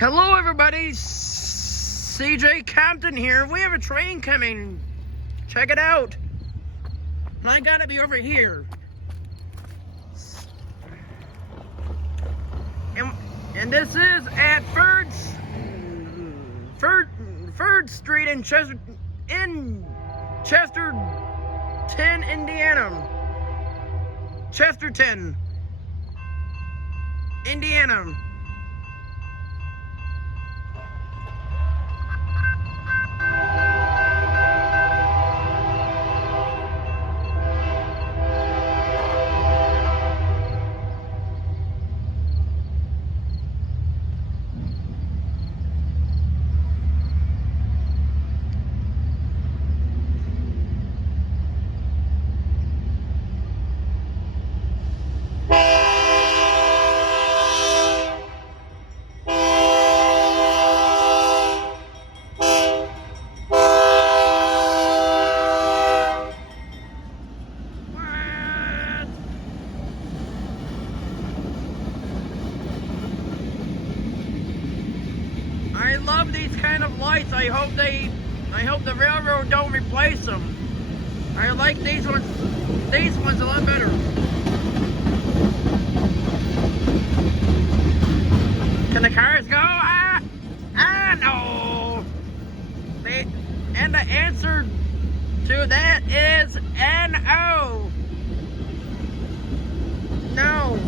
Hello everybody, CJ Compton here. We have a train coming. Check it out. And I gotta be over here. And this is at Third Street in Chesterton, Indiana. Chesterton, Indiana. I love these kind of lights. I hope the railroad don't replace them. I like these ones a lot better. Can the cars go? No. And the answer to that is no. No.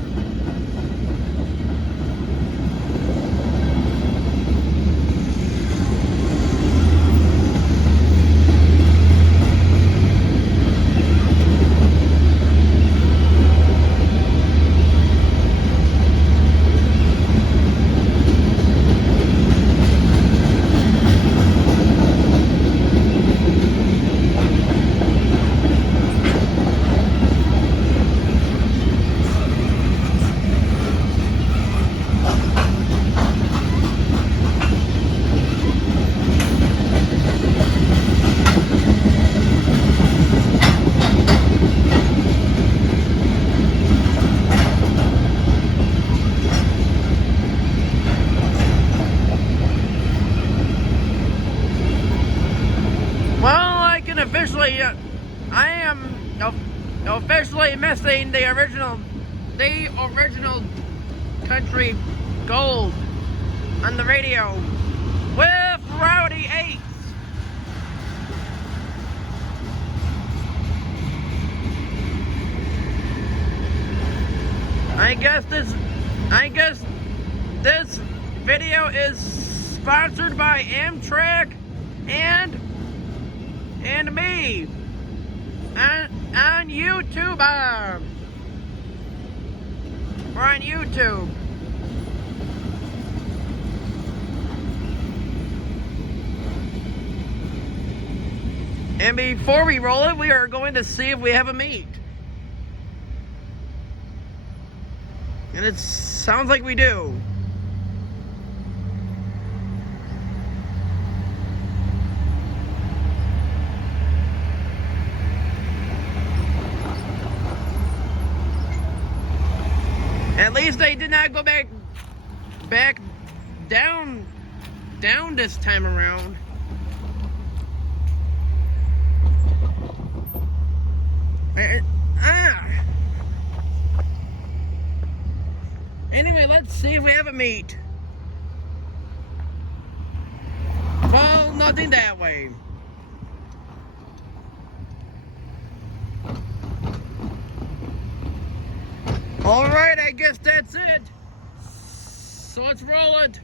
I am officially missing the original country gold on the radio with Rowdy Ace. I guess this video is sponsored by Amtrak and me on YouTube. We're on YouTube. And before we roll it, we are going to see if we have a meet. And it sounds like we do. At least they did not go back down this time around. Anyway, let's see if we have a meet. Well, nothing that way. Alright, I guess that's it. So let's roll it.